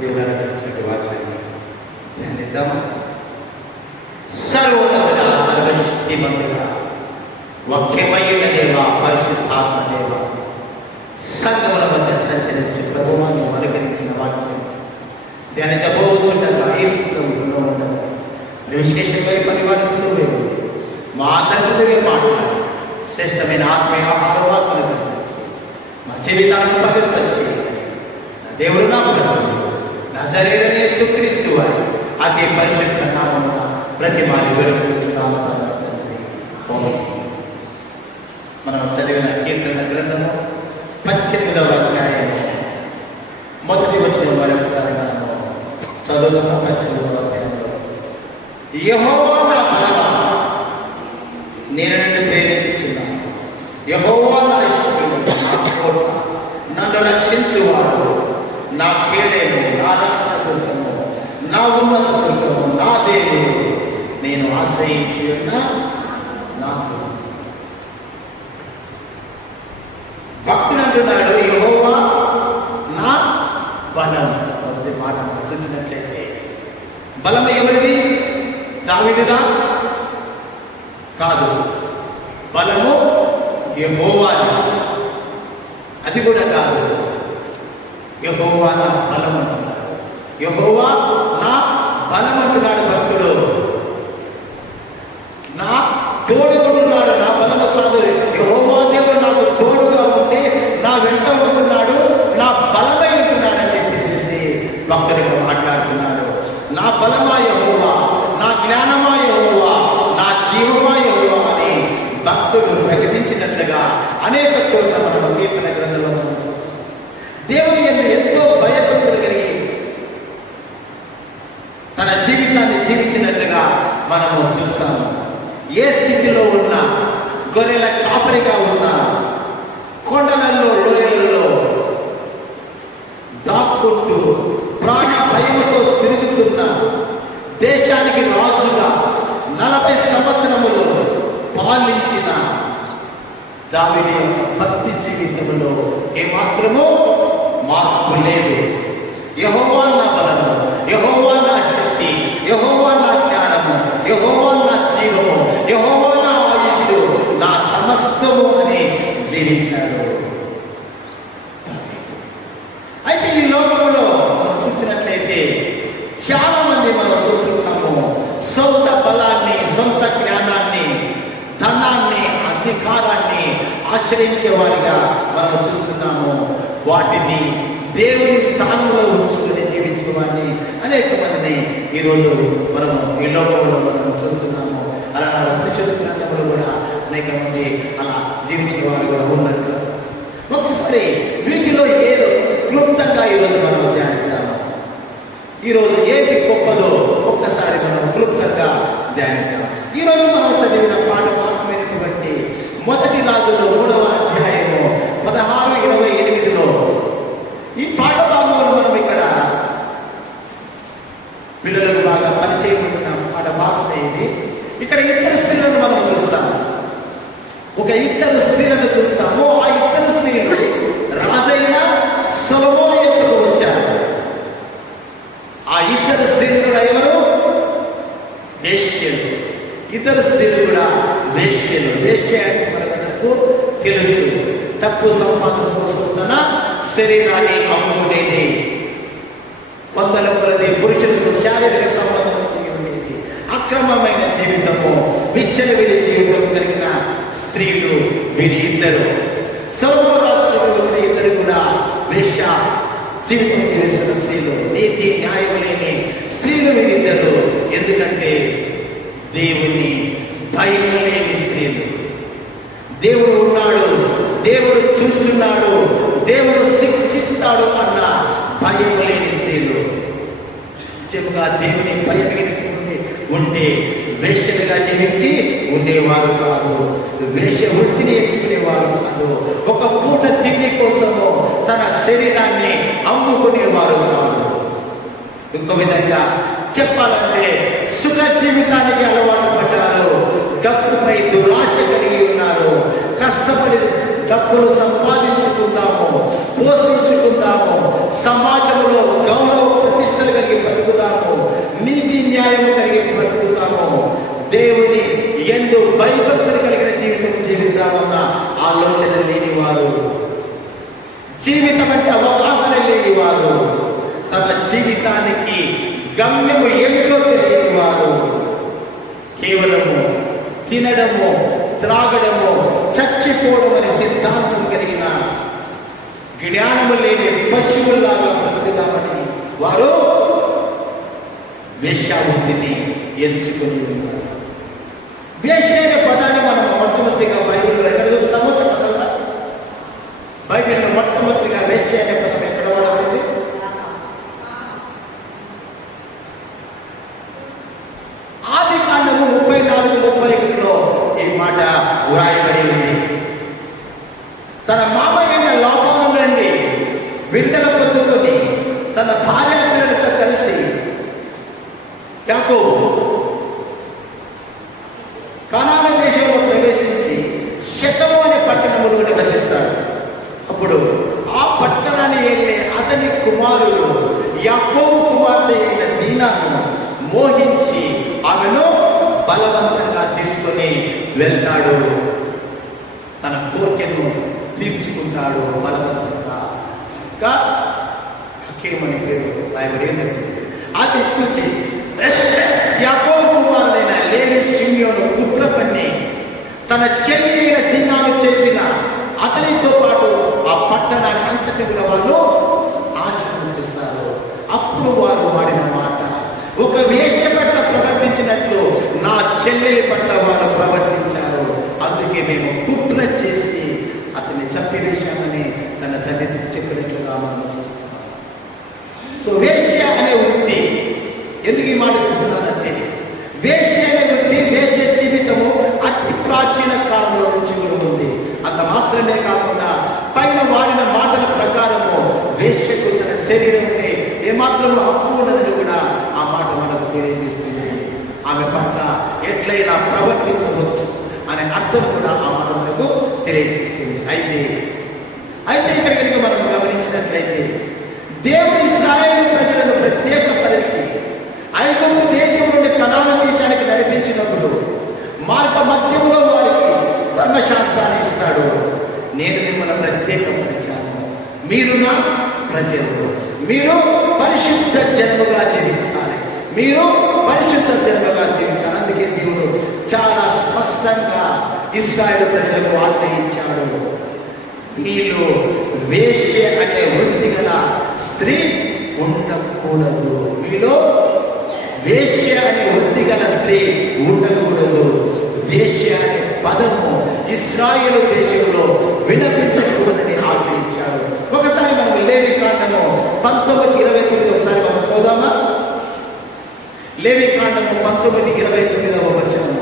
దేవుని వాక్యాన్ని ధ్యానిద్దాం. సర్వోన్నత సర్వశక్తిమంతుడ వాక్యమైన దేవ, పరిశుద్ధాత్మ దేవ, సంగముల మధ్య సంచరించు ప్రభువాన్ని అనుకరించిన వాక్యం ధ్యానించబోతుండగా ఈ స్థితిలో ఉండగా విశేషమైన పరివర్తనలు లేవు. మా తండ్రి మాట్లాడి శ్రేష్టమైన ఆత్మీయ ఆహారవాత్మలు మా జీవితాన్ని పవిత్రపరిచి నా దేవుడు నామమున నజరేయుడైన యేసుక్రీస్తు వారి అతి పరిశుద్ధ నామమున ప్రతిమాని వేడుకుంటున్నాము తండ్రి. ఆమేన్. మనం చదివిన కీర్తన గ్రంథము 18వ అధ్యాయము మొదటి వచనం మరొకసారి మనము చదువుతున్న 18వ అధ్యాయంలో, యెహోవా నా బలమా, నేను నిన్ను ప్రేమించుచున్నాను. యెహోవా నా ఇష్టము, నా కోట, నన్ను రక్షించువాడు, నా కేడేము, నా రక్షణ దుర్గము, నా ఉన్నత దుర్గము, నా దేవుడు, నేను ఆశ్రయించి ఉన్న నాకు. భక్తుడు అంటున్నాడు, యెహోవా నా బలం. మొదటి మాట చూసినట్లయితే బలం ఎవరిది? దావీదుదా? కాదు. బలము యెహోవాది. అది కూడా కాదు. యెహోవా నా బలం అంటున్నాడు. యెహోవా నా బలం అంటున్నాడు భక్తుడు. నా తోడుకుంటున్నాడు. నా బలము కాదు, యెహోవా దేవుడు నాకు తోడుగా ఉండి నా వెంట ఉంటున్నాడు, నా బలమై ఉంటున్నాడు అని చెప్పేసి భక్తుడిగా మాట్లాడుతున్నాడు. నా బలమా యెహోవా, నా జ్ఞానమా యెహోవా, నా జీవమా యెహోవా అని భక్తుడు ప్రకటించినట్లుగా అనేక చోట్ల మనం కీర్తన గ్రంథంలో మనం చూస్తాం. దేవుని ఎంతో భయభక్తులు కలిగి తన జీవితాన్ని జీవించినట్లుగా మనము చూస్తాము. ఏ స్థితిలో ఉన్నా, గొర్రెల కాపరిగా ఉన్నా, కొండలలో లోయలలో దాక్కుంటూ ప్రాణ భయముతో తిరుగుతున్న, దేశానికి రాజుగా 40 సంవత్సరములు పాలించిన దావీదు భక్తి జీవితంలో ఏమాత్రమూ మార్పు లేదు. యెహోవా నా బలము, యెహోవా నా శక్తి, యెహోవా నా జ్ఞానము, యెహోవా నా జీవము, యెహోవా నా ఆయుష్షు, నా సమస్తము అని జీవించాడు. అయితే ఈ లోకంలో మనం చూసినట్లయితే చాలా మంది మనం చూస్తున్నాము, సొంత బలాన్ని, సొంత జ్ఞానాన్ని, ధనాన్ని, అధికారాన్ని ఆశ్రయించే వారిగా మనం చూస్తున్నాము. వాటిని దేవుని స్థానంలో ఉంచుకుని జీవించే వారిని అనేక మందిని ఈరోజు మనము ఈ లోకంలో మనం చూస్తున్నాము. అలా పరిశుద్ధ గ్రంథంలో కూడా అనేక మంది అలా జీవించే వారు కూడా ఉన్నట్టు. ఒకసారి వీటిలో ఏదో క్లుప్తంగా ఈరోజు మనం ధ్యానిస్తాము. ఈరోజు ఏది గొప్పదో ఒక్కసారి మనం క్లుప్తంగా ధ్యానిస్తాం. ఈరోజు మనం చదివిన పాట మాత్రమేని బట్టి మొదటి రాజులో 3వ అధ్యాయము 16-28లో ఈ పాట భాగంలో మనం ఇక్కడ పిల్లలకు బాగా పరిచయం ఉన్న పాట భాగమే ఇది. ఇక్కడ 2 స్త్రీలను మనం చూస్తాము. ఒక 2 స్త్రీలను చూస్తాము. ఆ 2 స్త్రీలు రాజైన సొలొమోను ఎద్దుకు వచ్చారు. ఆ 2 స్త్రీలు కూడా ఎవరు? వేశ్యలు. 2 స్త్రీలు కూడా వేశ్యలు. వేశ్య అంటే మనకు తెలుసు, తప్పు సంపాదన కోసం తన శరీరాన్ని అమ్ముకునేది, వందల కొలది పురుషులకు శారీరక సంబంధం ఉండేది, అక్రమమైన జీవితము, విచ్చలవిడి జీవితం కలిగిన స్త్రీలు వీరి 2. సొలొమోను రాజుకు వచ్చిన 2 కూడా వేశ్య జీవితం చేసిన స్త్రీలు, నీతి న్యాయం లేని స్త్రీలు వీరి 2. ఎందుకంటే దేవుని భయం లేని స్త్రీలు. దేవుడు ఉన్నాడు, దేవుడు చూస్తున్నాడు, దేవుడు శిక్షిస్తాడు అన్న భయం లేని స్త్రీలు. నిజంగా దేవుని భయం ఉంటే వేశ్యలుగా జీవించి ఉండేవారు కాదు, వేశ్య వృత్తిని ఎంచుకునేవారు కాదు, ఒక పూట తిండి కోసము తన శరీరాన్ని అమ్ముకునేవారు కాదు. ఇంకో విధంగా చెప్పాలంటే సుఖ జీవితానికి అలవాటు పడ్డారు, డబ్బుపై దురాశ కలిగి ఉన్నారు. కష్టపడి డబ్బులు సంపాదించుకుందాము, పోషించుకుందాము, సమాజంలో గౌరవ గమ్యము ఏమిటో తెలియని వారు కేవలము తినడము, త్రాగడము, చచ్చిపోవడం అనే సిద్ధాంతం కలిగిన జ్ఞానము లేని పశువుల్లాగా బ్రతుకుతామని వారు వేశ్యావృత్తిని ఎంచుకొని ఉన్నారు. వేశ్య అనే పదాన్ని మనం మొట్టమొదటిగా బైబిల్లో ఎక్కడ చూస్తామో చెప్పగలరా? బైబిల్లో మొట్టమొదటిగా వేశ్య అనే పదం ఎక్కడ వాడబడింది? ఆదికాండము 34-35లో ఈ మాట వ్రాయబడి ఉంది. తన మామయ్య లాభం నుండి విడుదల పొందుకొని తన భార్య పిల్లలతో కలిసి యాకోబు కనాను దేశంలో ప్రవేశించి శెకెము అనే పట్టణంలో నివసిస్తాడు. అప్పుడు ఆ పట్టణాన్ని వెళ్ళే అతని కుమారుడు యాకోబు కుమార్తె అయిన దీనాను మోహించి ఆమెను బలవంతంగా తీసుకొని వెళ్తాడు. తన కోరికను తీర్చుకుంటాడు బలవంతంగా. ఇంకా హకీమని పేరు రాయబడింది. అది చూసి యాకోబు కుమారుడైన లేవి షిమ్యోను కుట్ర పన్ని తన చెల్లి అయిన దీనాను చెప్పిన అతనితో పాటు ఆ పట్టణాన్ని అంతటి కూడా వాళ్ళు ఆశీర్వదిస్తారు. అప్పుడు వారు వాడిన మాట, ఒక వేశ్య పట్ల ప్రవర్తించినట్లు నా చెల్లెలి పట్ల వారు ప్రవర్తించారు, అందుకే మేము కుట్ర చేసి అతన్ని చంపివేశామని తన తండ్రి చెప్పినట్లుగా మనం చూస్తున్నాం. సో వేశ్య అనే వృత్తి ఎందుకు ఈ మాట చెప్తున్నానంటే, వేశ్య అనే వృత్తి, వేశ్య జీవితము అతి ప్రాచీన కాలంలో నుంచి ఉంది. అంత మాత్రమే కాకుండా పైన వాడిన మాటల ప్రకారము వేశ్యకు తన శరీరంపై ఏమాత్రం హక్కు ఉన్నదని కూడా ఆ మాట మనకు తెలియజేస్తుంది. ఆమె పట్ల ఎట్లయినా ప్రవర్తించవచ్చు అనే అర్థం కూడా ఆ మాట మనకు తెలియజేస్తుంది. అయితే ఇక్కడ కనుక మనం గమనించినట్లయితే, దేవుడు ఇశ్రాయేలు ప్రజలను ప్రత్యేకపరిచి ఐగుప్తు దేశం నుండి కనాను దేశానికి నడిపించినప్పుడు మార్గ మధ్యములో వారికి ధర్మశాస్త్రాన్ని ఇస్తాడు. నేను మిమ్మల్ని ప్రత్యేకపరిచాను, మీరు నా ప్రజలు, మీరు పరిశుద్ధ జన్మగా జీవించాలి, మీరు పరిశుద్ధ జన్మగా జీవించాలి. అందుకే దేవుడు చాలా స్పష్టంగా ఇశ్రాయేలు ప్రజలకు ఆజ్ఞయించాడు, మీలో వేశ్య అనే వృత్తి గల స్త్రీ ఉండకూడదు, మీలో వేశ్య అనే వృత్తి గల స్త్రీ ఉండకూడదు. వేశ్య అనే పదము ఇశ్రాయేలు దేశంలో వినపించకూడదని ఆజ్ఞయించాడు. ఒకసారి మనం లేవికాండము 19:29 ఒకసారి మనం చూద్దామా? లేవికాండము 19:29 వచనము.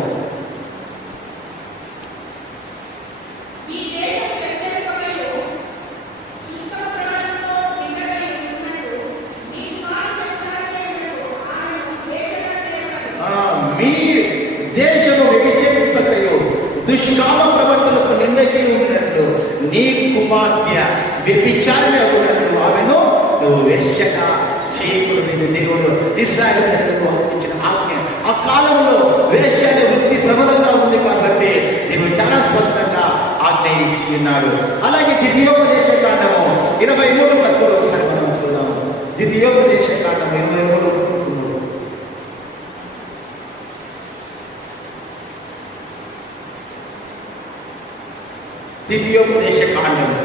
మీ దేశము వ్యభిచరింపకయు దుష్కామ ప్రవర్తనకు నిందకి ఉన్నట్లు నీ కుమార్తె వ్యభిచారిణి అగునట్లు ఆమెను నువ్వు వేశ్యగా చేయకూడదు. దేవుడు ఇశ్రాయేలు ప్రజలకు ఇచ్చిన ఆజ్ఞ. ఆ కాలంలో వేశ్య అనే వృత్తి ప్రబలంగా ఉంది కాబట్టి దేవుడు చాలా స్పష్టంగా ఆజ్ఞ ఇచ్చి ఉన్నాడు. అలాగే ద్వితీయోపదేశ కాండము 23 ఒకసారి మనం చూద్దాం. ద్వితీయోపదేశ కాండము 23. ద్వితీయోపదేశ కాండము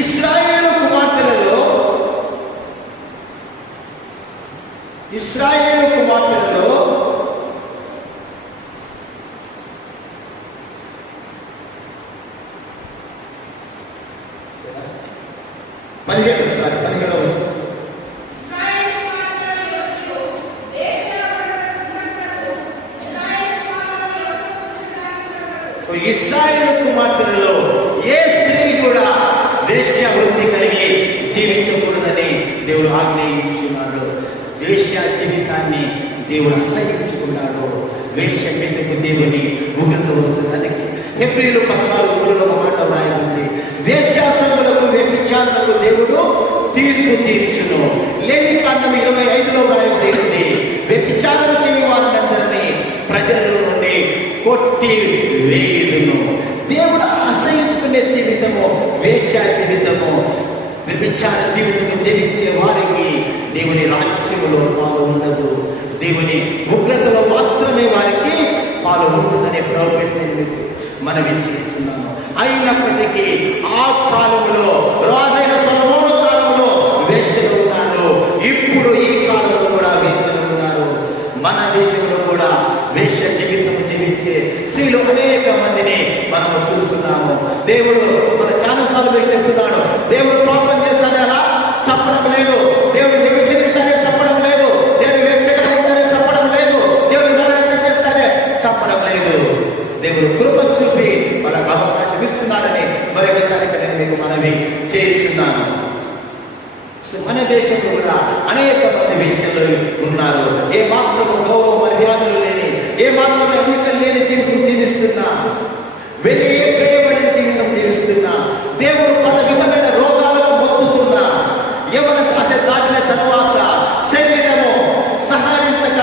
ఇశ్రాయేలు కుమార్తెలలో ఇశ్రాయేలు కుమార్తెలలో ఏ స్త్రీ కూడా వేశ్య వృత్తి కలిగి జీవించకూడదని దేవుడు ఆజ్ఞయించున్నాడు. వేశ్య జీవితాన్ని దేవుడు అసహించుకున్నాడు. వేశ్య మీదకు దేవుని ఉగ్రత వస్తున్నది. హెబ్రీయులు 14:3 మాట రాయబడింది, వేశ్యాసనులకు వ్యభిచారులకు దేవుడు తీర్పు తీర్చును. లేవికాండం 25లో రాయబడింది, వ్యభిచారం చేయు వారినందరినీ ప్రజల నుండి కొట్టి వేయుదును. దేవుడు అసహించుకునే జీవితము వేశ్య జీవితము. వ్యభిచార జీవితము జీవించే వారికి దేవుని రాజ్యములో పాలు ఉండదు. దేవుని ఉగ్రతలో మాత్రమే వారికి పాలు ఉంటుందనే ప్రభుత్వం మనవి చేస్తున్నాము. అయినప్పటికీ ఆ కాలంలో, రాజైన సొలొమోను కాలంలో వేశ్యలు ఉన్నారు. ఇప్పుడు ఈ కాలంలో కూడా వేశ్యలు ఉన్నారు. మన దేశంలో కూడా వేశ్య జీవితం జీవించే స్త్రీలు అనేక మందిని మనం చూస్తున్నాము. దేవుడు మన చాలాసార్లు చెప్తున్నాడు, దేవుడు పాపం చేస్తాడే అలా చెప్పడం లేదు. దేవుడు వ్యభిచరిస్తాడే చెప్పడం లేదు. దేవుడు వేశ్యగా ఉంటాడే చెప్పడం లేదు. దేవుడు నరకం చేస్తాడే చెప్పడం లేదు. దేవుడు కృప చూపి మనకు అవకాశం ఇస్తున్నాడని మరొకసారి నేను మీకు మనవి చేస్తున్నాను. మన దేశంలో కూడా అనేక మంది వేశ్యలు ఉన్నారు. ఏ మాత్రము గౌరవ మర్యాదలు లేని, ఏ మాత్రం ఎన్నికలు లేని జీవితం జీవిస్తున్నా, వేయబడిన జీవితం జీవిస్తున్నా, దేవుడు పల విధమైన రోగాలకు మొత్తుతున్నా, యవన దశ దాటిన తర్వాత శరీరము సహకరించక,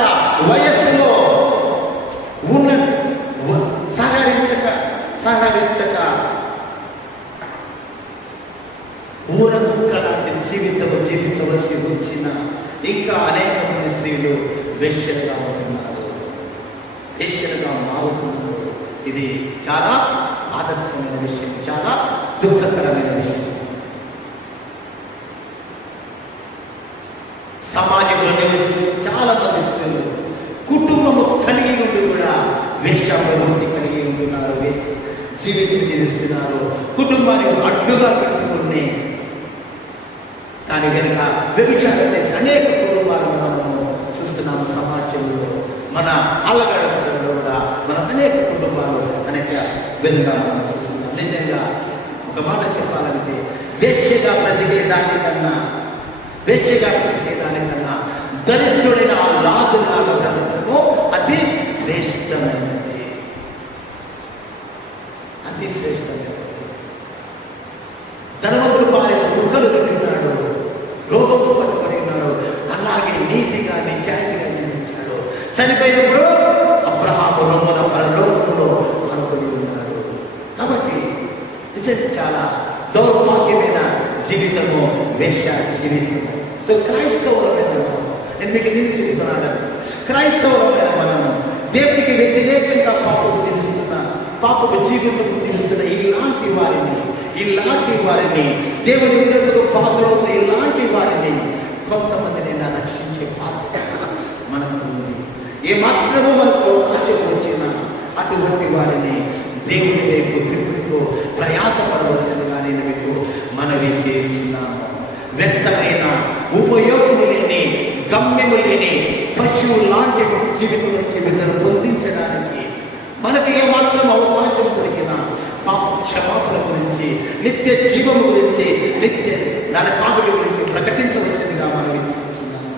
వయస్సులో ఉన్న సహకరించక ఊరలాంటి జీవితము జీవించవలసి వచ్చిన ఇంకా అనేక మంది స్త్రీలు వేశ్యలుగా ఉంటున్నారు, వేశ్యలుగా మారుతున్నారు. ఇది చాలా ఆదర్శమైన విషయం, చాలా దుఃఖకరమైన విషయం. సమాజంలో నివసిస్తున్న చాలా మంది స్త్రీలు కుటుంబము కలిగి ఉండి కూడా వేశ్యావృత్తి కలిగి ఉంటున్నారు, జీవితం జీవిస్తున్నారు. కుటుంబానికి అడ్డుగా పెట్టుకుని దాని వెనుక వ్యభిచారం చేసి అనేక కుటుంబాలను మనము చూస్తున్నాము. సమాజంలో మన అల్లగడపడంలో కూడా మన అనేక కుటుంబాలు అనేక వెనుక మనం చూస్తున్నాం. నిజంగా ఒక మాట చెప్పాలంటే వేశ్యగా బ్రతికే దానికన్నా దరిద్రుడైన ఆ రాజులాగా బ్రతకము అతి శ్రేష్టమైనది, అతి శ్రేష్టమైనది. ధనవంతుడు పారేసి ముక్కలు తింటున్నాడు, రోగంతో పట్టుకొని ఉన్నాడు. అలాగే నీతిగా నిజాయితీగా జీవించాడు. చనిపోయినప్పుడు అబ్రహాము రొమ్మున పరలోకంలో అనుకుని ఉన్నాడు. కాబట్టి నిజంగా చాలా దౌర్భాగ్యమైన జీవితము వేశ్య జీవితము. సో క్రైస్తవులమైన నేను మీకు ఎందుకు చెప్తున్నాను, క్రైస్తవులమైన మనము దేవునికి వ్యతిరేకంగా పాపము జీవిస్తున్న, పాపపు జీవితం జీవిస్తున్న ఇలాంటి వారిని దేవుని విగ్రహకు పాత్రవుతున్న ఇలాంటి వారిని కొంతమందిని రక్షించే పాత్ర మనకు ఉంది. ఏ మాత్రమూ మనకు అవకాశం వచ్చినా అటువంటి వారిని దేవుని వైపు తిరుగుతూ ప్రయాసపడవలసిందిగా నేను మీకు మనవి చేస్తున్నాను. వ్యర్థమైన ఉపయోగము లేని, గమ్యము లేని పశువు లాంటి జీవితం నుంచి విడుదల పొందించడానికి మనకి ఏమాత్రం అవకాశం దొరికినా పాప క్షమాపణ గురించి, నిత్య జీవము గురించి, నిత్య నరకాదుల గురించి ప్రకటించవలసిందిగా మనం ఇచ్చుకుంటున్నాము.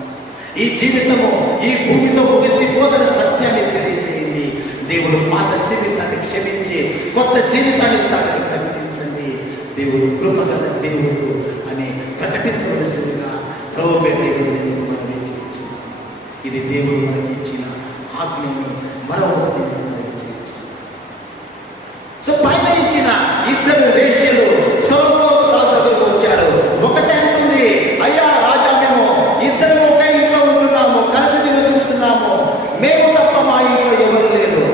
ఈ జీవితము ఈ భూమితో ముగిసిపోదన సత్యాన్ని తెలియజేయండి. దేవుడు పాత జీవితాన్ని క్షమించి కొత్త జీవితాన్ని ఇస్తాడని ప్రకటించండి. దేవుడు కృపగల దేవుడు అని ప్రకటించవలసిందిగా ప్రభుత్వం మనం ఇచ్చుకుంటున్నాము. ఇది దేవుడు మనకి ఇచ్చిన ఆజ్ఞని మరొకటి. సో పైన ఇచ్చిన ఇద్దరు వేశ్యలు సొలొమోను రాజు దగ్గరకు వచ్చారు. ఒకటే అంటుంది, అయ్యా రాజా, మేము ఇద్దరు ఒకే ఇంట్లో ఉంటున్నాము, కలిసి నివసిస్తున్నాము, మేము తప్ప మా ఇంట్లో ఎవరు లేరు.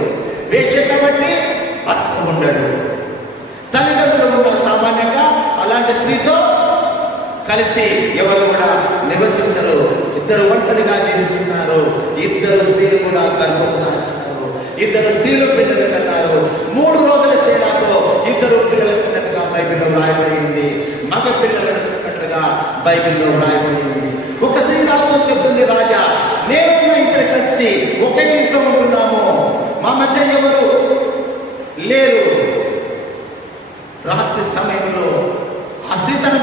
వేశ్య కాబట్టి భర్త ఉండడు, తల్లిదండ్రులు ఉండరు. సామాన్యంగా అలాంటి స్త్రీతో కలిసి ఎవరు కూడా నివసించరు. ఇద్దరు ఒంటరిగా జీవిస్తున్నారు. ఇద్దరు స్త్రీలు కూడా గర్భంగా, ఇద్దరు స్త్రీలు పిల్లలు కన్నారు. 3 రోజుల తేడాతో ఇద్దరు పిల్లలు కన్నట్టుగా బైబిల్లో వ్రాయబడింది. మగ పిల్లలను కన్నట్టుగా బైబిల్లో వ్రాయబడింది. ఒక స్త్రీ రాజు చెప్తుంది, రాజా, నేను ఇద్దరు కలిసి ఒకే ఇంట్లో ఉంటున్నాము, మా మధ్య ఎవరు లేరు. రాత్రి సమయంలో ఆ స్త్రీ తన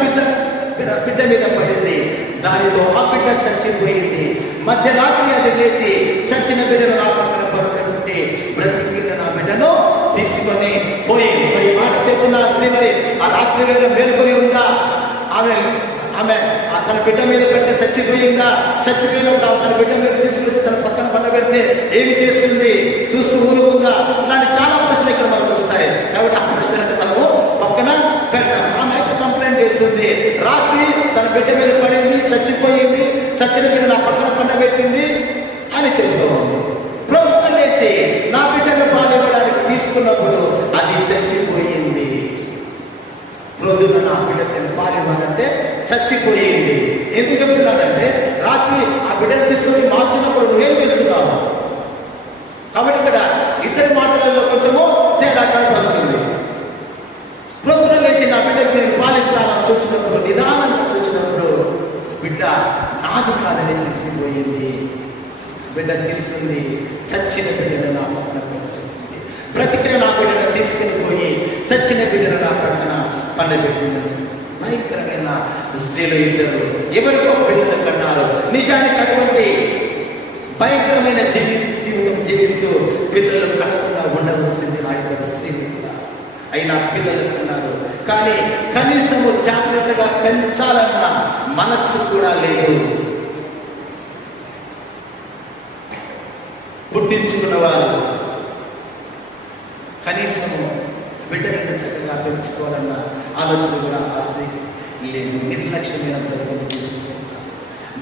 బిడ్డ మీద పడింది. దానితో ఆ బిడ్డ చచ్చిపోయింది. మధ్యరాత్రి అది లేచి చచ్చిన బిడ్డను రాకుండా పడుకుంటే బ్రతికిన నా బిడ్డను తీసుకొని పోయింది. మరి మాట చెప్తున్న స్త్రీ మరి ఆ రాత్రి వేళ మేలుకొని ఉందా? ఆమె తన బిడ్డ మీద పెడితే చచ్చిపోయిందా? చచ్చిపోయినప్పుడు తన బిడ్డ మీద తీసుకొచ్చి తన పక్కన పండబెడితే ఏమి చేస్తుంది? చూస్తూ ఊరుకుందా? ఇలాంటి చాలా ప్రశ్నలు ఇక్కడ మనకు వస్తాయి. కాబట్టి ఆ ప్రశ్నలు మనము పక్కన పెట్టాలి. ఆమె కంప్లైంట్ చేస్తుంది, రాత్రి తన బిడ్డ మీద పడింది, చచ్చిపోయింది, చచ్చిన బిడ్డ నా పక్కన పండబెట్టింది అని చెబుతూ ఉంది. ప్రొద్దున లేచి నా బిడ్డను పాలివ్వడానికి తీసుకున్నప్పుడు అది చచ్చిపోయింది. ప్రొద్దున నా బిడ్డను పాలివ్వాలంటే చచ్చిపోయింది. ఎందుకు చెప్తున్నానంటే రాత్రి ఆ బిడ్డను తీసుకొని మార్చినప్పుడు నువ్వేం చేస్తున్నావు? కాబట్టి ఇక్కడ ఇద్దరి మాటలలో కొంచెము తేడా కనిపిస్తుంది. ప్రొద్దున లేచి నా బిడ్డకు నేను పాలిస్తానని చూసినప్పుడు, నిదానంగా చూసినప్పుడు బిడ్డ నాది కాదని తెలిసిపోయింది. బిడ్డ తీసుకుంది, చచ్చిన బిడ్డను నా పక్కన పెట్టింది. బ్రతికిన నా బిడ్డను తీసుకుని పోయి చచ్చిన బిడ్డను నా పక్కన పండబెట్టింది. భయంకరమైన స్త్రీలు ఇద్దరు ఎవరికో బిడ్డలు కన్నారు. నిజానికి అటువంటి భయంకరమైన జీవితం జీవిస్తూ పిల్లలు కడకుండా ఉండవలసింది ఆ ఇద్దరు స్త్రీలు కూడా. అయినా పిల్లలు కన్నారు, కానీ కనీసము జాగ్రత్తగా పెంచాలన్న మనస్సు కూడా లేదు. పుట్టించుకున్న వారు కనీసము బిడ్డలను చక్కగా పెంచుకోవాలన్న ఆలోచన కూడా ఆ స్త్రీకి లేదు. నిర్లక్ష్యమైన ప్రజలు జీవిస్తున్నారు,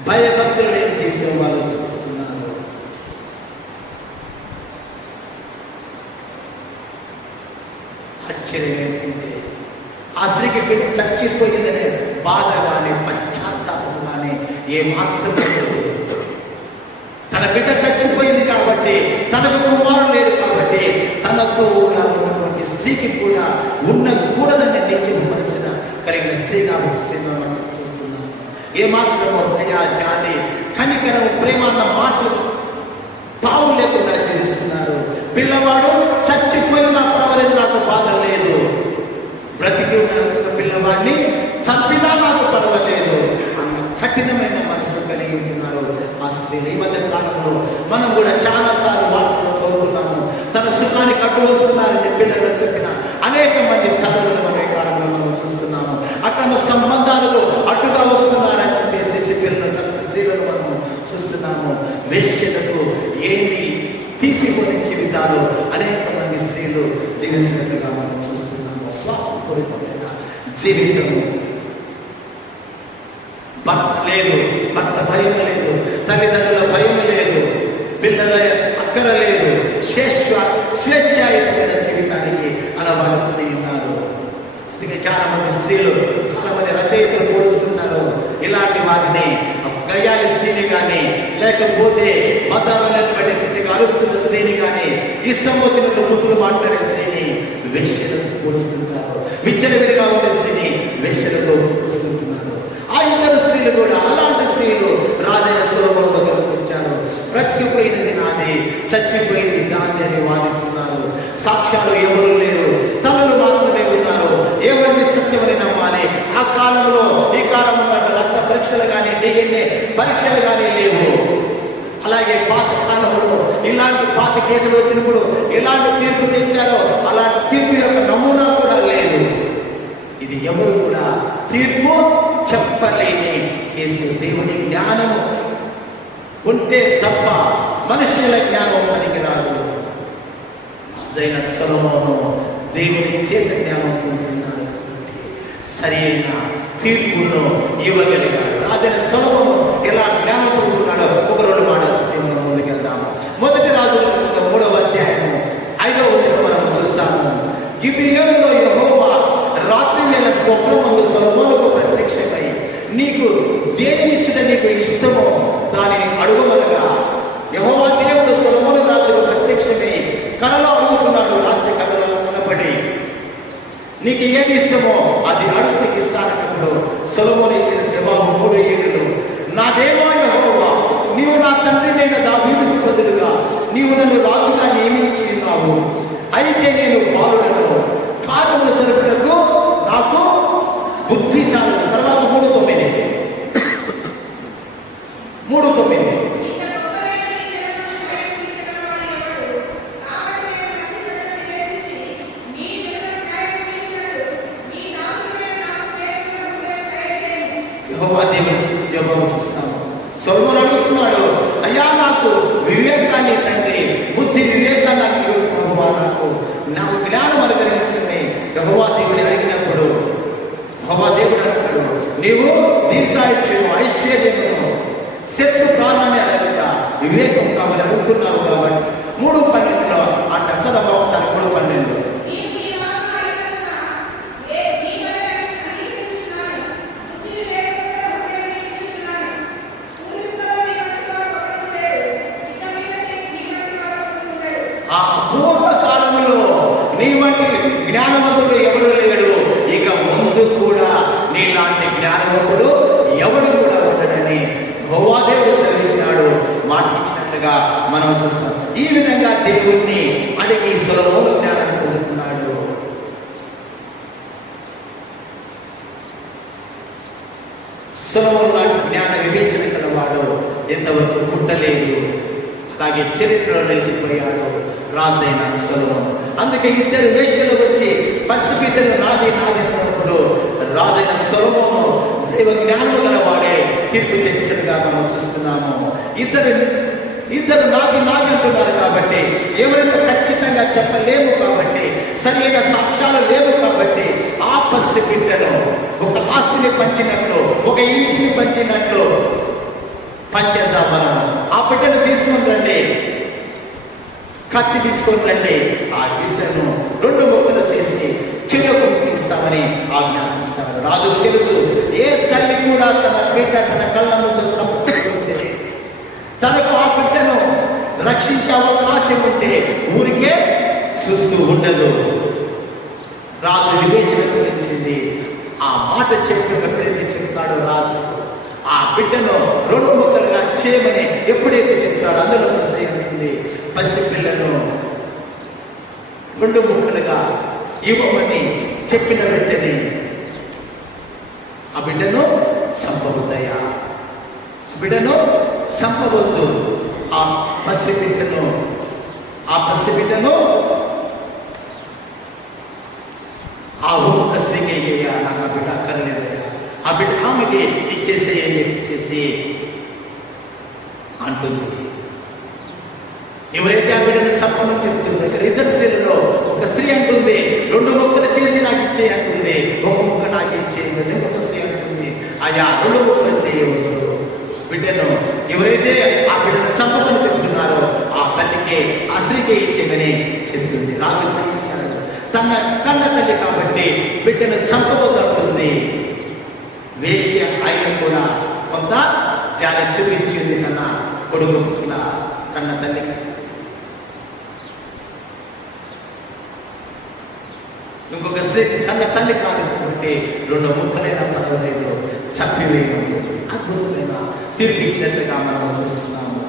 భయభక్తులు లేని జీవితం వాళ్ళు జీవిస్తున్నారు. ఆశ్చర్యం ఏంటంటే ఆ స్త్రీకి బిడ్డ చచ్చిపోయిందనే బాధ కానీ పశ్చాత్తాపం కానీ ఏమాత్రం లేదు. తన బిడ్డ చచ్చిపోయింది కాబట్టి, తనకు కుమారుడు లేడు కాబట్టి, తనతో ఉన్నటువంటి స్త్రీకి కూడా ఉండకూడదని నిర్ణయించిన కలిగిన స్త్రీ కాబట్టి మనం చూస్తున్నాం. ఏమాత్రమో దయా, జాలి, కనికరం, ప్రేమ అన్న మాటలు తావు లేకుండా జీవిస్తున్నారు. పిల్లవాడు చచ్చిపోయినా పర్వాలేదు, నాకు బాధ లేదు. బ్రతికి ఉన్న పిల్లవాడిని చంపినా నాకు పర్వాలేదు అన్న కఠినమైన మనసు కలిగి ఉంటున్నారు ఆ స్త్రీలు. ఈ మధ్య కాలంలో మనం కూడా చాలాసార్లు వార్తలు చదువుతున్నాము. తన సుఖాన్ని కట్టు వస్తున్నారని పిల్లలు చెప్పిన అనేక మంది తల్లులను మనం ఈ కాలంలో మనం చూస్తున్నాము. అక్కడ సంబంధాలు అడ్డుగా వస్తున్నారని చెప్పేసి పిల్లలు స్త్రీలను మనం చూస్తున్నాము. వేశ్యలకు ఏమి తీసుకొని జీవితాలు అనేక మంది స్త్రీలు జీవిస్తున్నట్టుగా మనం చూస్తున్నాము. స్వార్థపూరితమైన జీవితము, భర్త లేదు, భర్త భయం లేదు, తల్లిదండ్రుల భయం లేదు, పిల్లల అక్కర లేదు, స్వేచ్ఛాయుతమైన జీవితానికి అలవాటుని ఉన్నారు. చాలా మంది స్త్రీలు, చాలా మంది రచయితలు పోలుస్తున్నారు ఇలాంటి వారిని. గయ్యాలి స్త్రీని కానీ, లేకపోతే మతాలైనటువంటి అరుస్తున్న స్త్రీని కానీ, ఇష్టం వచ్చినట్లు బుద్ధులు మాట్లాడే స్త్రీని వేశ్యలతో పోలుస్తుంటారు. విచ్చలవిడిగా ఉండే స్త్రీని వేశ్యలతో పోలుస్తుంటున్నారు. ఆ ఇద్దరు స్త్రీలు కూడా అలాంటి స్త్రీలు రాజైన సొలొమోను దగ్గరకు వచ్చారు. బ్రతికిపోయినది నాది, చచ్చిపోయింది దాన్ని అని వాదిస్తున్నారు. సాక్ష్యాలు ఎవరు లేరు, తమలు మాత్రమే ఉన్నారు. ఎవరిని సత్యమని నమ్మాలి? ఆ కాలంలో, ఈ కాలంలో రక్త పరీక్షలు కానీ, డిఎన్ఏ పరీక్షలు కానీ లేవు. అలాగే పాత కాలంలో ఇలాంటి పాత కేసులు వచ్చినప్పుడు ఎలాంటి తీర్పు తెచ్చారో అలాంటి తీర్పు యొక్క నమూనా కూడా లేదు. ఇది ఎవరు కూడా తీర్పు చెప్పలేని కేసు. దేవుని జ్ఞానము ఉంటే తప్ప మనుషుల జ్ఞానం పనికిరాదు. అదైన సొలొమోను దేవుని చేత జ్ఞానం పొందుతున్నాడు, సరి అయిన తీర్పును ఇవ్వగలిగాడు. రాజైన సొలొమోను ఎలా జ్ఞానం పొందుతున్నాడో ఒక రెండు మాటలు మనం ముందుకెళ్దాము. మొదటి రాజుల 3వ అధ్యాయము 5వ వచనం మనం చూస్తాము. గిబియోనులో యెహోవా రాత్రి వేళ స్వప్నమందు సొలొమోనుకు ప్రత్యక్షమై, నీకు దేనినిచ్చుట నీకు ఇష్టమో దానిని అడుగమనగా, యెహోవా దేవుడు సొలొమోను రాజుకు ప్రత్యక్షమై కలలో అడుగుతున్నాడు. రాత్రి కలలో కనపడి, నీకు ఏది ఇష్టమో అది అడుగు, నీకు ఇస్తానన్నప్పుడు సొలొమోను ఇచ్చిన జవాబు 3 ఏళ్ళు. నా దేవా యెహోవా, నీవు నా తండ్రినైన దావీదుకు బదులుగా నీవు నన్ను రాజుగా నియమించినావు. అయితే నేను బాలుడను, కార్యములు జరుపుటకు నాకు బుద్ధి చాలదు. తర్వాత 3:9 యెహోవా దేవుని జవాబు చూస్తాము. సొలొమోను అడుగుతున్నాడు, అయ్యా నాకు వివేకాన్ని తండ్రి, బుద్ధి వివేకాన్ని నాకు ప్రభువా, నాకు జ్ఞానం అనుగ్రహించండి. యెహోవా దేవుని అడిగినప్పుడు యెహోవా దేవుడు అంటాడు, నీవు దీర్ఘాయుష్యము, ఐశ్వర్యమును, శత్రు ప్రాణాన్ని అడగక వివేకం కావాలి అడుగుతున్నావు కాబట్టి 3:12 అంట. చదవ ఒకసారి 3:12. ఆ పూర్వకాలంలో నీ వంటి జ్ఞానవంతుడు ఎవడు లేడు, ఇక ముందు కూడా నీలాంటి జ్ఞానవంతుడు ఎవడు కూడా ఉండడని యెహోవా దేవుడు సెలవించినాడు. మాట ఇచ్చినట్లుగా మనం చూస్తాం. ఈ విధంగా దేవుణ్ణి అడిగి సొలొమోను జ్ఞానాన్ని పొందుతున్నాడు. సొలొమోను లాంటి జ్ఞాన వివేచన కలవాడు ఎంతవరకు పుట్టలేదు. అలాగే చరిత్రలో నిలిచిపోయాడు రాజైన సొలొమోను. అందుకే ఇద్దరు వేశ్యలు వచ్చి పసిబిడ్డలు నాది అన్నప్పుడు రాజైన సొలొమోను దైవ జ్ఞానము గలవాడే తీర్పు తెచ్చినట్టుగా మనం చూస్తున్నాము. ఇద్దరు నాది అంటున్నారు కాబట్టి ఎవరైనా ఖచ్చితంగా చెప్పలేము కాబట్టి, సరైన సాక్ష్యాలు లేవు కాబట్టి ఆ పసిబిడ్డను ఒక ఆస్తిని పంచినట్లు, ఒక ఇంటిని పంచినట్లు పంచేద్దాం మనం. ఆ బిడ్డను తీసుకొని రండి, కత్తి తీసుకొని రండి, ఆ బిడ్డను 2 ముక్కలు చేసి చెయ్యకు తీస్తామని ఆజ్ఞాపిస్తాడు. రాజుకు తెలుసు, ఏ తల్లి కూడా తన బిడ్డ తన కళ్ళ ముందు చంపుతుంటే, తనకు ఆ బిడ్డను రక్షించే అవకాశం ఉంటే ఊరికే చూస్తూ ఉండదు. రాజు వివేచన గురించింది. ఆ మాట చెప్పినప్పుడైతే చెప్తాడు రాజు, ఆ బిడ్డను 2 ముక్కలుగా చేయమని ఎప్పుడైతే చెప్తాడో అందులో స్త్రీ ఉంటుంది, పసిపిల్లను 2 ముక్కలుగా ఇవ్వమని చెప్పిన వెంటనే ఆ బిడ్డను చంపవద్దయ్యా, బిడ్డను చంపవద్దు, ఆ పసిబిడ్డను ఆ ఒక్క స్త్రీకి అయ్యా, నాకు ఆ బిడ్డ అక్కర్లేదయ్యా, ఆ బిడ్డ ఆమెకి ఇచ్చేసేసి అంటుంది. ఎవరైతే ఆ బిడ్డను చంపమని చెప్తుందో, ఇక్కడ 2 స్త్రీలలో ఒక స్త్రీ అంటుంది 2 ముక్కలు చేసి నాకు ఇచ్చే అంటుంది, 1 ముక్క నాకు ఇచ్చేయండి. ఇంకొక స్త్రీ అంటుంది అయ్యా 2 ముక్కలు చేయవద్దు, బిడ్డను ఎవరైతే ఆ బిడ్డను చంపమని చెప్తున్నారో ఆ తల్లికి ఆ స్త్రీకి ఇచ్చేయమని చెప్తుంది. రాజు గ్రహించాడు, తన కన్న తల్లి కాబట్టి బిడ్డను చంపబోతుంది. వేశ్య ఆయన కూడా కొంత చాలా చూపించింది తన కొడుకు కన్న తల్లికి. ఇంకొక స్త్రీ కన్న తల్లి కాదు కాబట్టి 2 ముక్కలైనా పర్వాలేదు చంపివేయడం అద్భుతమైన తీర్పిచ్చినట్లుగా మనం చూస్తున్నాము.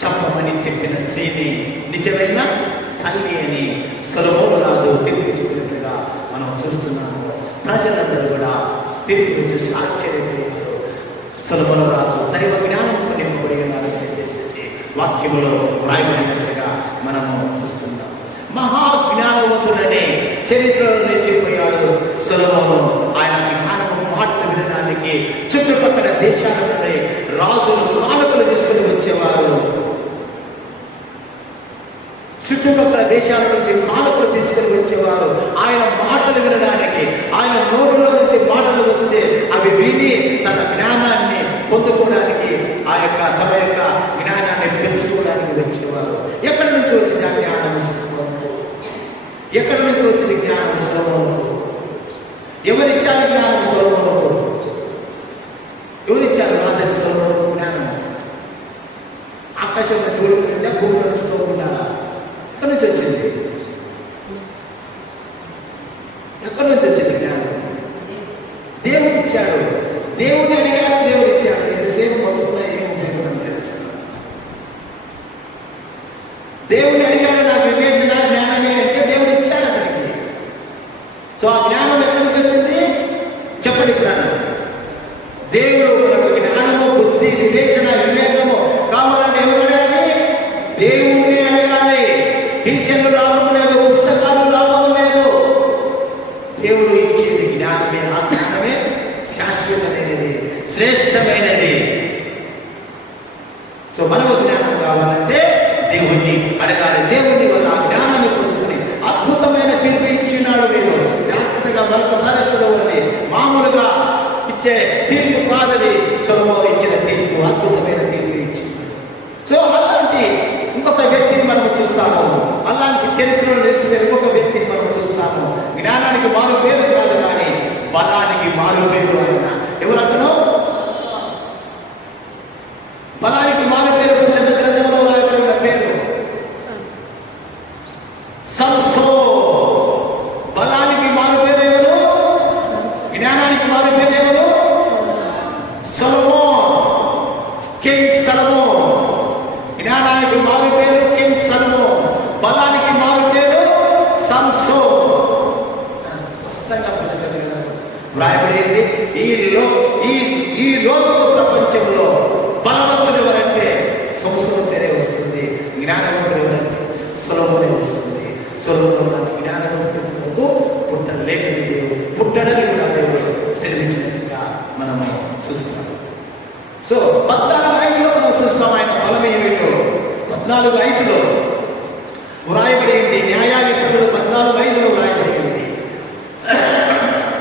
చంపమని చెప్పిన స్త్రీని నిజమైన తల్లి అని సొలొమోను రాజు తీర్పు చెప్పినట్లుగా మనం చూస్తున్నాము. ప్రజలందరూ కూడా తీర్పు చూసి ఆశ్చర్యపోయారు. సొలొమోను రాజు దైవ జ్ఞానంతో నింపబడి ఉన్నారని చెప్పేసి వాక్యములో వ్రాయబడినట్లుగా మనము చూస్తున్నాం. మహాజ్ఞానవంతుడనే చరిత్రలో నిలిచిపోయాడు సొలొమోను. ఆయన జ్ఞానము మాటలు వినడానికి చుట్టుపక్కల దేశాల నుండి రాజులు కానుకలు తీసుకుని వచ్చేవారు. చుట్టుపక్కల దేశాల నుంచి కానుకలు తీసుకుని వచ్చేవారు ఆయన మాటలు వినడానికి. ఆయన నోటిలో నుంచి మాటలు వస్తే అవి విని తన జ్ఞానాన్ని పొందుకోవడానికి, తమ యొక్క జ్ఞానాన్ని పెంచుకోవడానికి వచ్చేవారు. ఎక్కడి నుంచి వచ్చింది ఆ జ్ఞానం? ఎక్కడి నుంచి వచ్చింది జ్ఞానం? సొలొమోను. ఎవరిచ్చారు జ్ఞానం? సొలొమోను. ఎవరిచ్చారు రాజు సొలొమోను జ్ఞానం? ఆకాశంలో చూడకుండా భూమి నడుస్తూ ఉండాలా? ఎక్కడి నుంచి వచ్చింది? ఎక్కడి నుంచి వచ్చింది జ్ఞానం? దేవుడు ఇచ్చాడు. దేవుడిని అడిగాడు, దేవుడు ఇచ్చాడు. ఎంతసేపు మొత్తంలో ఏముంది తెలుసు. దేవుడిని అడిగాడు, నాకు వివేచన జ్ఞానమే అంటే దేవుడు ఇచ్చాడు అతనికి. సో ఆ జ్ఞానం ఎక్కడి నుంచి వచ్చింది చెప్పండి. ప్రాణం దేవుడు మనకు జ్ఞానము, బుద్ధి, వివేచన, వివేకము కావాలంటే ఎవరు అడగాలి? దేవుడిని అడగాలి. టీచర్లు రావడం లేదు, పుస్తకాలు రావడం లేదు. దేవుడు ఇచ్చేది జ్ఞానమే. ఆ జ్ఞానమే శాశ్వతమైనది, శ్రేష్టమైనది. సో మనకు జ్ఞానం కావాలంటే దేవుణ్ణి అడగాలి. దేవుని వల్ల ఆ జ్ఞానాన్ని పొందుకుని అద్భుతమైన తీర్పు ఇచ్చినాడు. మీరు జాగ్రత్తగా మరొకసారి చదవండి. మామూలుగా ఇచ్చే తీర్పు కాదది. సొలొమోను ఇచ్చిన తీర్పు అద్భుతమైన తీర్పు ఇచ్చింది. సో అలాంటి ఇంకొక వ్యక్తిని మనం చూస్తాము. అలాంటి చరిత్రలో తెలిసిన ఇంకొక వ్యక్తిని మనం చూస్తాము. జ్ఞానానికి మారు పేరు కాదు కానీ బలానికి మారు పేరు ఆయన. ఎవరు అతను? బలానికి మారు పేరు పరిశుద్ధ గ్రంథంలో రాయబడిన పేరు సంసోన్. బలానికి మారు పేరు ఎవరు? జ్ఞానానికి మారు పేరు ఎవరు? సొలొమోన్, కింగ్ సొలొమోన్. జ్ఞానానికి మారు పేరు కింగ్ సొలొమోన్, బలానికి మారు పేరు సంసోన్. స్పష్టంగా రాయబడింది. ఈ లోక ప్రపంచంలో బలవంతుడు ఎవరంటే సంసోను పేరే వస్తుంది. జ్ఞానవంతుడు ఎవరంటే సొలొమోనే వస్తుంది. సొలొమోను జ్ఞానవంతుడు పుట్టలేదని దేవుడు, పుట్టడని కూడా దేవుడు సెలవించినట్టుగా మనము చూస్తాం. సో 14:5 మనం చూస్తాం ఆయన బలం ఏమిటో. 14:5 వ్రాయబడింది. న్యాయాధిపతులు 14:5 వ్రాయబడింది.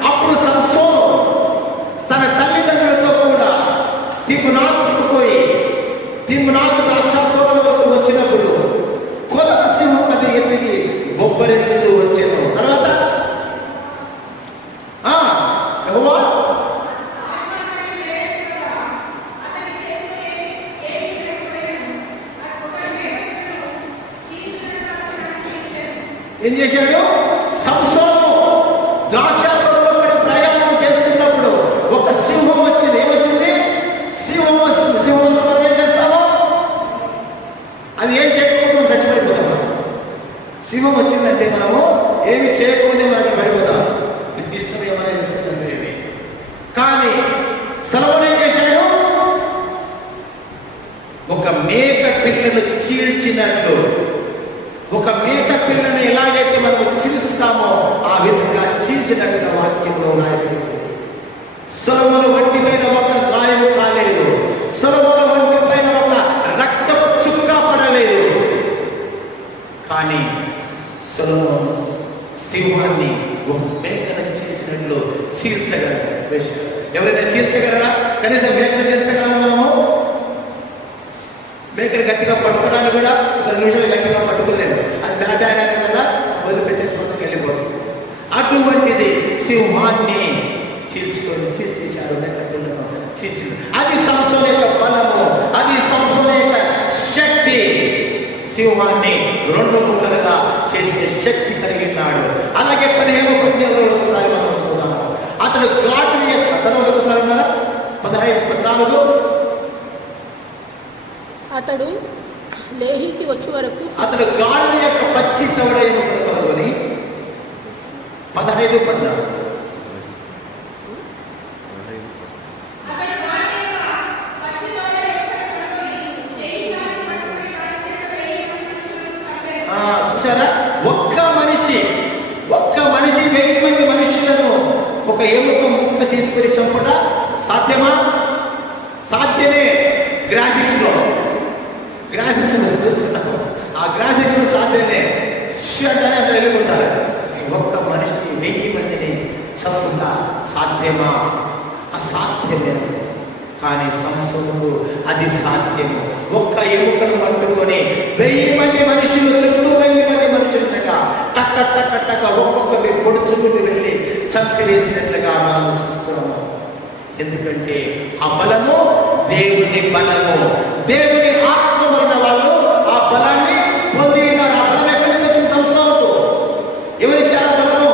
అప్పుడు సంసోను తన తల్లిదండ్రులతో కూడా తిమ్నాతుకు పోయి తిమ్నాతు ద్రాక్షతోటల వరకు వచ్చినప్పుడు కొలత సింహం అది ఎదిగి బొబ్బరించుతూ వచ్చేను. తర్వాత యెహోవా ఏం చేశాడు? సంసోను ద్రాక్షతోటలో పడి ప్రయాణం చేస్తున్నప్పుడు ఒక సింహం వచ్చింది. ఏమొచ్చింది? సింహం వస్తుంది. సింహం వస్తుంది ఏం చేస్తామో అది ఏం చేయకపోతే చచ్చిపడిపోతాం. సింహం వచ్చిందంటే మనము ఏమి చేయకపోతే మనకి పడిపోతాం. ఇష్టం ఏమైనా చేస్తుందంటే. కానీ సొలొమోను ఏం చేశాడు? ఒక మేక పిల్లను చీల్చినట్లు, ఒక మేక పిల్లను ఎలాగైతే మనం చీల్స్తామో ఆ విధంగా చీల్చినట్టుగా వాక్యంలో రాయబడింది. సొలొమోను ఒంటి పైన ఒక గాయము కాలేదు. సొలొమోను ఒంటి పైన ఒక రక్తపు చుక్క పడలేదు. కానీ సొలొమోను సింహాన్ని ఒక మేకను చీల్చినట్లు చీల్చగలరు. ఎవరైనా చీల్చగలరా? కనీసం మేకను చీల్చగలము మనము? మేకను గట్టిగా పట్టుకోవడానికి కూడా 10 నిమిషాలు గట్టిగా పట్టుకోలేము. అది బ్యాట్ అయినా కదా వదిలిపెట్టేసి మొత్తం వెళ్ళిపోతుంది. అటువంటిది సింహాన్ని చీల్చేశారు. అది సంసోను యొక్క బలము, అది సంసోను యొక్క శక్తి. సింహాన్ని 2 ముక్కలుగా చేసే శక్తి కలిగినాడు. అలాగే 15 ఒకసారి మనం చూద్దాము. అతడు గాడిద యొక్క ఒకసారి 15-14 అతడు లేహికి వచ్చే వరకు అతడు గాడిద యొక్క పచ్చి తవడైన పట్టుకొని 15-14 చూసారా? ఒక్క మనిషి 1000 మంది మనుషులను ఒక ఎముక ముక్క తీసుకొని చంపట సాధ్యమా? సాధ్యమే. గ్రాఫిక్స్ చూస్తున్నాము. ఆ గ్రాఫిక్స్ సాధ్యమే. షట్టనే అక్కడ వెళ్ళిపోతారు. ఒక్క మనిషి 1000 మందిని చంపుతా సాధ్యమా? అసాధ్యమే. కానీ సంసోనుకు అది సాధ్యము. ఒక్క ఎముకను పట్టుకొని 1000 మంది మనుషులు, చుట్టూ 1000 మంది మనుషులుగా టక్క టక్క టక్క ఒక్కొక్కరి పొడుచుకుని వెళ్ళి చంపివేసినట్లుగా మనం చూస్తున్నాము. ఎందుకంటే ఆ బలము దేవుని బలము. దేవుని ఆత్మ ఉన్న వాళ్ళు ఆ బలాన్ని పొందినారు. ఆ బలం ఎక్కడి నుంచి వచ్చింది? సంసోనుకు ఎవరిచ్చారు బలము?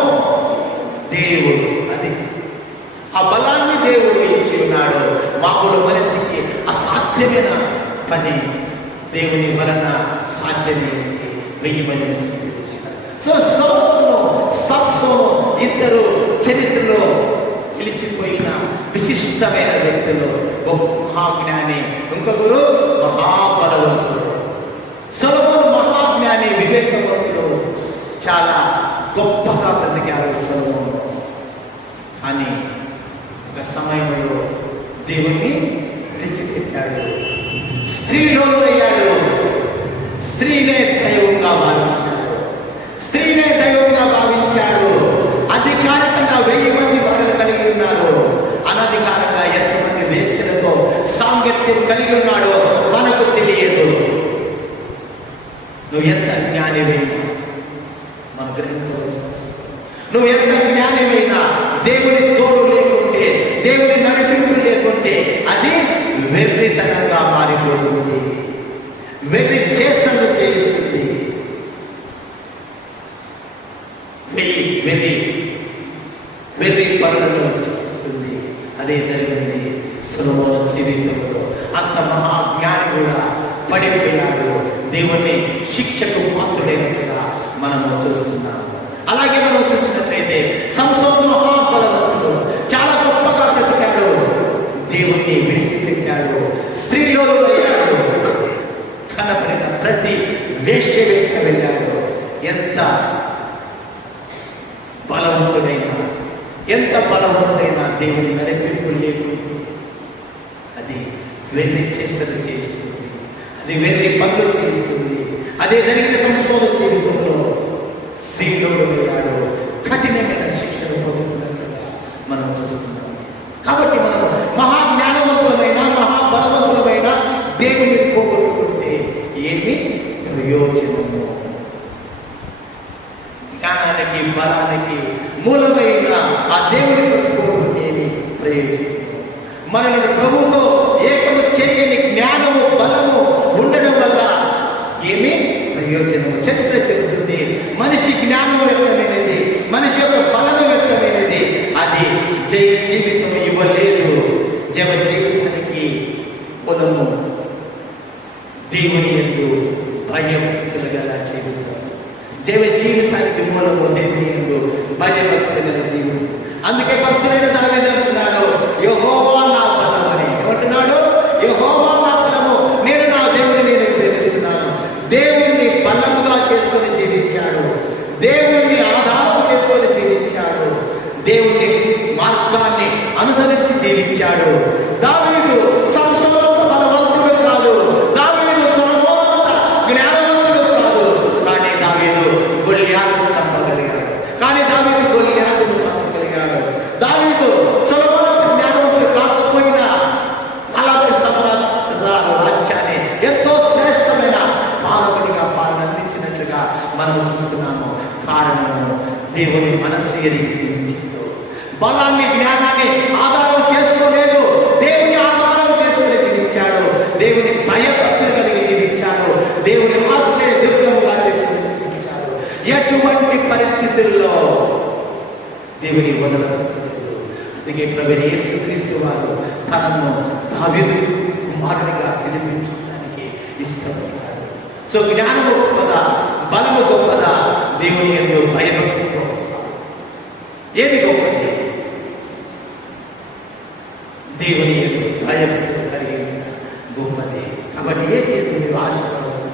దేవుడు. అది ఆ బలాన్ని దేవుడు ఇచ్చి ఉన్నాడు. మామూలు మనిషికి అసాధ్యమైన పని దేవుని వలన సాధ్యమైంది. 1000 మంది. సో సౌలు, సంసోను ఇద్దరు చరిత్రలో నిలిచిపోయిన విశిష్టమైన వ్యక్తులు. ఒక మహాజ్ఞాని, ఇంకొకరు మహాబలవంతుడు. సొలొమోను మహాజ్ఞాని, వివేకవంతుడు, చాలా గొప్పగా బ్రతికారు సొలొమోను. కానీ ఒక సమయంలో దేవుణ్ణి విడిచిపెట్టాడు. స్త్రీలో అయ్యాడు. స్త్రీనే దైవంగా భావించాడు. స్త్రీనే దైవంగా భావించాడు. అధికారికంగా 1000 మంది భర్తలు కలిగి ఉన్నారు. అనధికారికంగా నువ్వు ఎంత జ్ఞానివైనా మన గ్రహించవచ్చు. నువ్వు ఎంత జ్ఞానివైనా దేవుని తోడు లేకుంటే, దేవుని నడిపింపు లేకుంటే అది వెర్రితనంగా మారిపోతుంది, వెర్రి చేష్టలు చేస్తుంది, వెర్రి పనులను చేస్తుంది. అదే జరిగింది సొలొమోను జీవితంలో. అంత మహాజ్ఞాని కూడా పడిపోయాడు, దేవుని శిక్షకు పాత్రుడైనట్టుగా మనము చూస్తున్నాము. అలాగే మనం చూసినట్లయితే సంసోను మహాబలవంతుడు, చాలా గొప్పగా బ్రతికాడు, దేవుణ్ణి విడిచిపెట్టాడు, స్త్రీలో అయ్యాడు, కనపడిన ప్రతి వేశ్య వెంట వెళ్ళాడు. ఎంత బలవంతుడైనా దేవుని నడిపింపు లేకుంటే అది వెర్రి చేష్టలు చేస్తుంది, అది వెర్రి పనులు చేస్తుంది. అదే జరిగిన సంసోను జీవితంలో స్త్రీలోడు అయ్యాడు, కఠినమైన శిక్షలు పొందుతున్నట్లుగా మనం చూస్తున్నాం. కాబట్టి మనం మహాజ్ఞానవంతులమైన మహాబలవంతులమైన దేవుని పోగొట్టుకుంటే ఏమి ప్రయోజనము? జ్ఞానానికి బలానికి మూలమైన ఆ దేవుని ఏమి ప్రయోజనం? మనల్ని ప్రభువుతో ఏకము చేయని జ్ఞానము బలము ఉండడం వల్ల ఏమి ప్రయోజనము? చరిత్ర చెబుతుంది, మనిషి జ్ఞానం వ్యక్తమైనది, మనిషి యొక్క బలము వ్యక్తమైనది, అది జయ జీవితం ఇవ్వలేదు. జయ జీవితానికి పొలము దేవుని యందు భయం కలగల జీవితం, జయ జీవితానికి మూలము దేవుని యందు భయభక్తులు గల జీవితం. అందుకే భక్తులైన దావీదు అంటున్నాడు, యెహోవా నా బలము అని. ఏమంటున్నాడు? యెహోవా నా బలము, నేను నా దేవుని నేను ప్రేమిస్తున్నాను. దేవుణ్ణి బలంగా చేసుకొని జీవించాడు, దేవుణ్ణి ఆధారం చేసుకొని జీవించాడు, దేవుని మార్గాన్ని అనుసరించి జీవించాడు. దావీదు సంసోను బలవంతుడు కాదు, దావీదు సొలొమోను జ్ఞానవంతుడు కాదు, కానీ దావీదు గొల్యాతును చంపగలిగాడు. దావీదు సొలొమోను జ్ఞానవంతుడు కాకపోయినా 40 సంవత్సరాల రాజ్యాన్ని ఎంతో శ్రేష్టమైన పాలకుడిగా పాలనందించినట్లుగా మనం చూస్తున్నాము. కారణము దేవుని మనస్సు ఎరిగి బలాన్ని జ్ఞానాన్ని ఆధారం చేసుకోలేదు, దేవుని ఆధారం చేసుకుని జీవించాడు, దేవుని భయభక్తులు కలిగి జీవించాడు, దేవుని ఆశ్రయ దుర్గముగా చేసుకుని జీవించాడు. ఎటువంటి పరిస్థితుల్లో దేవుని వదలలేదు. అందుకే ప్రభువైన యేసుక్రీస్తు వారు తనను దావీదు కుమారుడిగా పిలిపించడానికి ఇష్టపడ్డాడు. సో జ్ఞానము గొప్పదా, బలము గొప్పదా, దేవుని యందు భయభక్తి గొప్పదా? ఏది గొప్పది? దేవుని యందు భయభక్తులు కలిగి గొప్పది. కాబట్టి ఏది మీరు ఆశపడదు,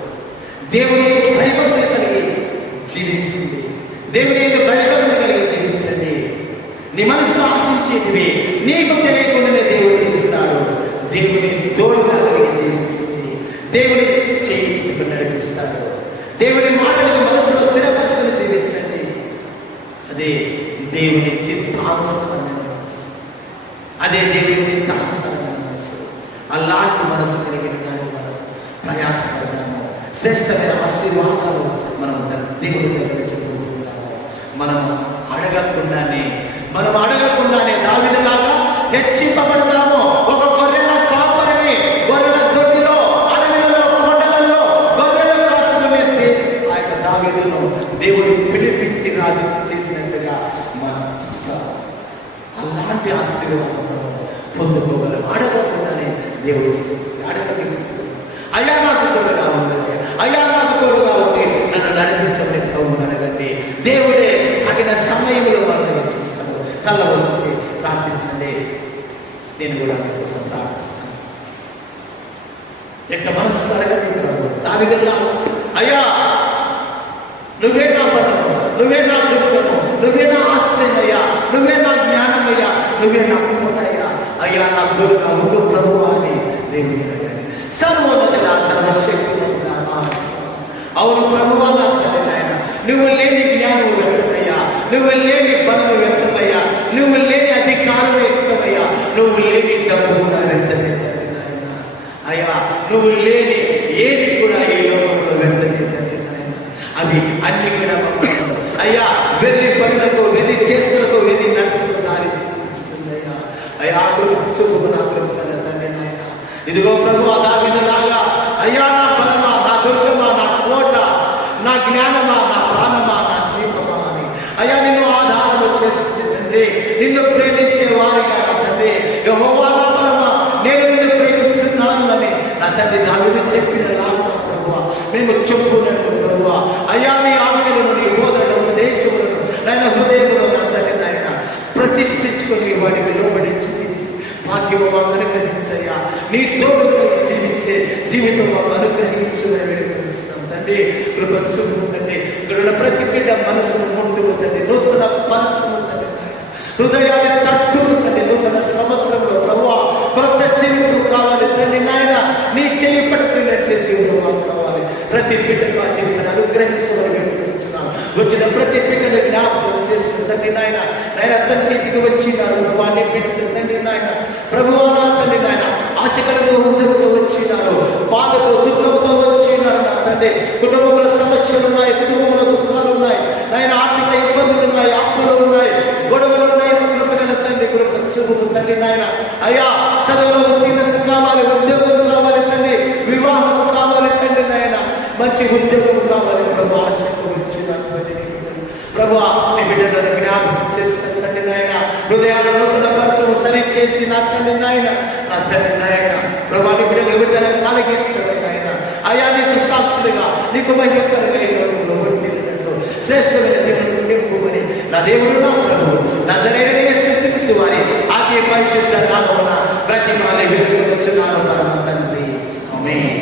దేవుని యందు భయభక్తులు కలిగి జీవించండి, దేవుని యందు భయభక్తులు కలిగి జీవించండి. నీ మనసులో ఆశించేటివి నీకు తెలియకుండానే దేవుడు తెలుస్తాడు. దేవుని తోడుగా కలిగి జీవించండి, దేవుని చేయి నడిపిస్తాడు. దేవుని మాటలను మనసులో స్థిరపరచుకుని జీవించండి. అదే దేవుని చిత్తానుసారమైన మనసు, అదే దేవుని చిత్తానుసారమైన మనసు. అలాంటి మనసు కలిగిన కానీ మనం ప్రయాసపడ్డాము. శ్రేష్టమైన ఆశీర్వాదాలు మనం దేవుని దగ్గర చెప్పుకుంటున్నాము. మనం అడగకుండానే దావీదులాగా హెచ్చింపబడతాము. ఒక గొర్రెల కాపరిని గొర్రెల దొడ్డిలో, అడవిలో, కొండలలో గొర్రెల కాసులు ఎత్తి ఆయన దావీదును దేవుడు పిలిపించి రాజు చేసినట్టుగా మనం చూస్తాం. అలాంటి ఆశీర్వాదం పొందుకోగలం. అడగకుండానే దేవుడు అయ్యా నాకు తోడుగా ఉన్నది, అయ్యా నాకు తోడుగా ఉండి నన్ను నడిపించలేక ఉన్నానండి. దేవుడే తగిన సమయంలో మనం చూస్తాడు. కళ్ళవచ్చి ప్రార్థించండి. నేను కూడా మీకోసం ప్రార్థిస్తాను. యొక్క మనసు అడగండి. దావీదులా, అయ్యా నువ్వే నా బలము, నువ్వే నా దుర్గము, నువ్వే నా ఆశ్రయమయ్యా, నువ్వే నా జ్ఞానమయ్యా, నువ్వే నా కోటయ్యా, అయ్యా నా తోడుగా ఉండు ప్రభువా అని దేవుని అడగండి. సర్వోన్నతుడా, సర్వశక్తుడా, అవును ప్రభువా, నాయన నువ్వు లేని జ్ఞానం వ్యక్తమయ్యా, నువ్వు లేని బలము వ్యక్తమయ్యా, నువ్వు లేని అధికారం వ్యక్తమయ్యా, నువ్వు లేని డబ్బు కూడా వ్యక్తమవుతుంది నాయన. అయ్యా నువ్వు లేని ఏది కూడా ఈ లోకంలో వ్యక్తమవుతుంది నాయన. అయ్యా చూపు నా ప్రభు కదా తండ్రి నాయన. ఇదిగో ప్రభు దావీదులాగా అయ్యా నా బలమా, నా దుర్గమా, నా కోట, నా జ్ఞానమా, నా ప్రాణమా, నా జీవమా అని అయ్యా నిన్ను ఆధారాలు చేస్తుంది తండ్రి. నిన్ను ప్రేమించే వారిగా తండ్రి యెహోవా నా బలమా, నేను నిన్ను ప్రేమిస్తున్నాను అని నా తండ్రి దావీదు చెప్పిన లాగా ప్రభువా మేము చెప్పుకున్నట్టు ప్రభువా అయ్యా మీ ఆజ్ఞలను, నీ బోధనలను, ఉపదేశములను నాయన హృదయంలో నా తండ్రి నాయన ప్రతిష్ఠించుకొని వాటికి లోబడి భాగ్యము మాకు అనుగ్రహించయ్యా. నీ తోడుగా జీవించే జీవితం మాకు అనుగ్రహించుదని వేడుకుంటున్నాం తండ్రి. కృప చూపు తండ్రి. ఇక్కడ ప్రతి బిడ్డ మనసును ముందుకు తండ్రి, నూతన మనసును తండ్రి, హృదయాన్ని తట్టుకు తండ్రి. నూతన సంవత్సరంలో ప్రభువా కొత్త జీవితం కావాలి తండ్రి నాయన. నీ చేయి పట్టుకుని నడిచే జీవితం మాకు కావాలి. ప్రతి బిడ్డకు ఆ జీవితాన్ని అనుగ్రహించమని వేడుకుంటున్నాం. వచ్చిన ప్రతి బిడ్డను జ్ఞాపకం చేసిన తండ్రి నాయన. నాయన తండ్రి ఇంటికి వచ్చినారు వాడిని బిడ్డలు తండ్రి నాయన. ప్రభువా నా తండ్రి నాయన ఆశకరంగా హృదయంతో వచ్చినారు, బాధతో దుఃఖంతో వచ్చినారు నా తండ్రి. కుటుంబంలో సమస్యలు ఉన్నాయి, కుటుంబంలో దుఃఖాలు ఉన్నాయి నాయన, ఆర్థిక ఇబ్బందులు ఉన్నాయి, అప్పులు ఉన్నాయి, గొడవలు ఉన్నాయి. కృపగల తండ్రి కృప చూపు తండ్రి నాయన. అయ్యా చదువులో ఉత్తీర్ణత కావాలి, ఉద్యోగం కావాలి తండ్రి, వివాహం కావాలి తండ్రి నాయన, మంచి ఉద్యోగం కావాలి ప్రభు. ఆశకు వచ్చినటువంటి ప్రభు నీ బిడ్డలను జ్ఞాపకం చేసిన తండ్రి నాయన. హృదయాలు నూతన పరచము సరి చేసి నా తండ్రి నాయన, నా తండ్రి నాయన ప్రభు నీ బిడ్డలు విడుదల కలిగించడం నాయన. అయా నీకు సాక్షులుగా నీకు మహిమకరంగా ఈ లోకంలో వర్ధిల్లినట్లు శ్రేష్టమైన దేవుడు నింపుకొని నా దేవుడు నా ప్రభు నజరేయుడైన యేసుక్రీస్తు వారి ఆది పరిశుద్ధ నామమున బ్రతిమాలి వేడుకొనుచున్నాను పరమ తండ్రి. ఆమేన్.